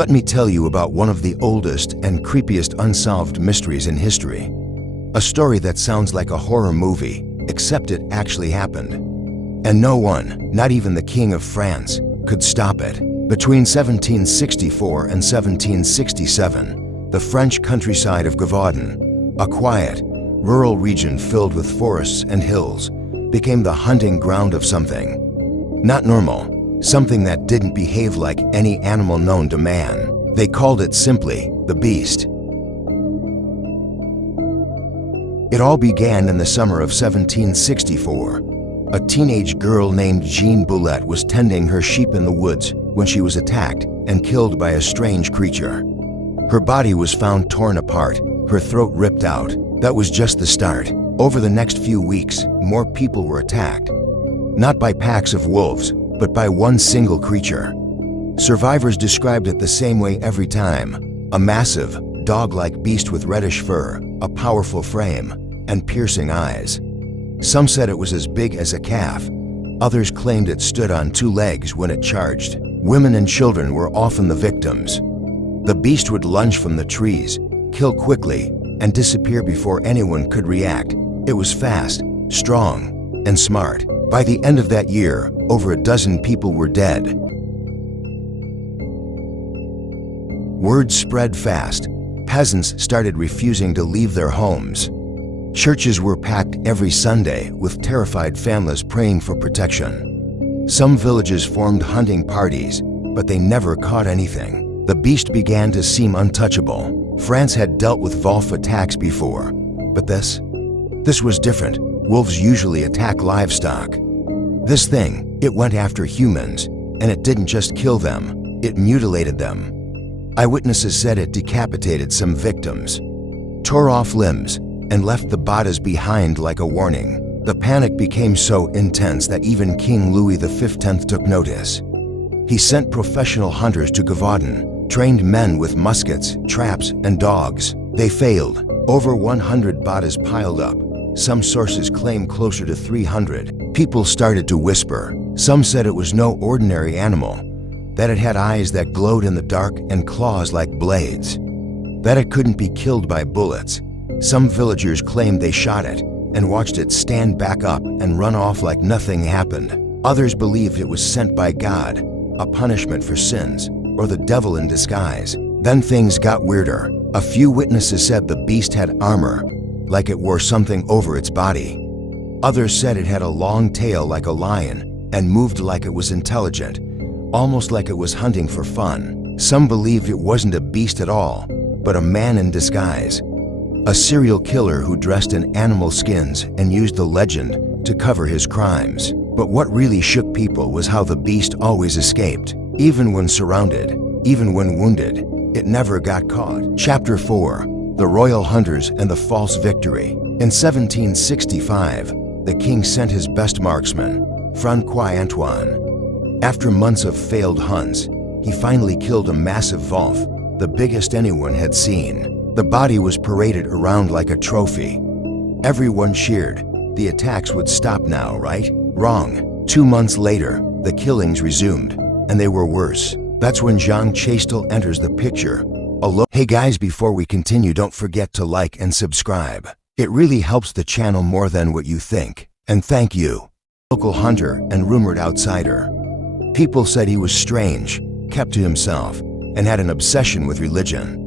Let me tell you about one of the oldest and creepiest unsolved mysteries in history. A story that sounds like a horror movie, except it actually happened. And no one, not even the King of France, could stop it. Between 1764 and 1767, the French countryside of Gévaudan, a quiet, rural region filled with forests and hills, became the hunting ground of something not normal, something that didn't behave like any animal known to man. They called it simply the beast. It all began in the summer of 1764. A teenage girl named Jean Boulette was tending her sheep in the woods when she was attacked and killed by a strange creature. Her body was found torn apart, her throat ripped out. That was just the start. Over the next few weeks, more people were attacked. Not by packs of wolves, but by one single creature. Survivors described it the same way every time: a massive, dog-like beast with reddish fur, a powerful frame, and piercing eyes. Some said it was as big as a calf. Others claimed it stood on two legs when it charged. Women and children were often the victims. The beast would lunge from the trees, kill quickly, and disappear before anyone could react. It was fast, strong, and smart. By the end of that year, over a dozen people were dead. Word spread fast. Peasants started refusing to leave their homes. Churches were packed every Sunday with terrified families praying for protection. Some villages formed hunting parties, but they never caught anything. The beast began to seem untouchable. France had dealt with wolf attacks before, but this was different. Wolves usually attack livestock. This thing, it went after humans, and it didn't just kill them, it mutilated them. Eyewitnesses said it decapitated some victims, tore off limbs, and left the bodies behind like a warning. The panic became so intense that even King Louis XV took notice. He sent professional hunters to Gévaudan, trained men with muskets, traps, and dogs. They failed. Over 100 bodies piled up. Some sources claim closer to 300. People started to whisper. Some said it was no ordinary animal, that it had eyes that glowed in the dark and claws like blades, that it couldn't be killed by bullets. Some villagers claimed they shot it and watched it stand back up and run off like nothing happened. Others believed it was sent by God, a punishment for sins, or the devil in disguise. Then things got weirder. A few witnesses said the beast had armor, like it wore something over its body. Others said it had a long tail like a lion and moved like it was intelligent, almost like it was hunting for fun. Some believed it wasn't a beast at all, but a man in disguise. A serial killer who dressed in animal skins and used the legend to cover his crimes. But what really shook people was how the beast always escaped. Even when surrounded, even when wounded, it never got caught. Chapter 4. The Royal Hunters and the False Victory. In 1765, the king sent his best marksman, Francois Antoine. After months of failed hunts, he finally killed a massive wolf, the biggest anyone had seen. The body was paraded around like a trophy. Everyone cheered. The attacks would stop now, right? Wrong. 2 months later, the killings resumed, and they were worse. That's when Jean Chastel enters the picture. Hey guys, before we continue, don't forget to like and subscribe. It really helps the channel more than what you think. And thank you. Local hunter and rumored outsider. People said he was strange, kept to himself, and had an obsession with religion.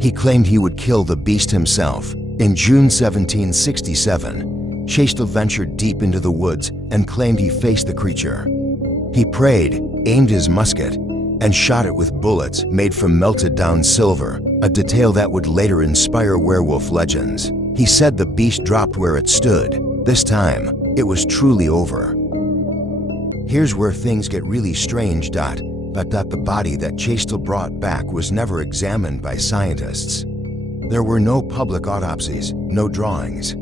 He claimed he would kill the beast himself. In June 1767, Chastel ventured deep into the woods and claimed he faced the creature. He prayed, aimed his musket, and shot it with bullets made from melted down silver, a detail that would later inspire werewolf legends. He said the beast dropped where it stood. This time, it was truly over. Here's where things get really strange. The body that Chastel brought back was never examined by scientists. There were no public autopsies, no drawings.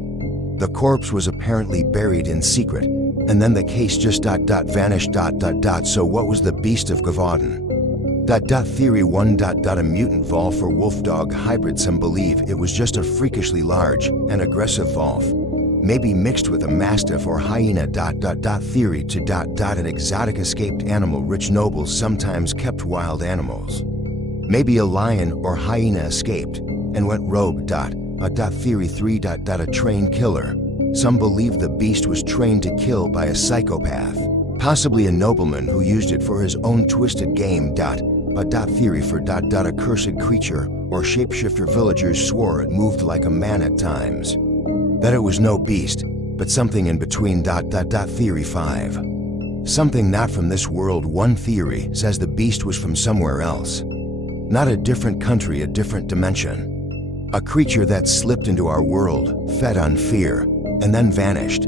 The corpse was apparently buried in secret, and then the case just vanished. So what was the beast of Gévaudan? Theory 1. A mutant wolf or wolf dog hybrid. Some believe it was just a freakishly large and aggressive wolf, maybe mixed with a mastiff or hyena. Theory 2. An exotic escaped animal. Rich nobles sometimes kept wild animals. Maybe a lion or hyena escaped and went rogue. Theory 3. A trained killer. Some believe the beast was trained to kill by a psychopath, possibly a nobleman who used it for his own twisted game. Theory 4. A cursed creature or shapeshifter. Villagers swore it moved like a man at times, that it was no beast, but something in between. Theory 5. Something not from this world. One theory says the beast was from somewhere else. Not a different country, a different dimension. A creature that slipped into our world, fed on fear, and then vanished.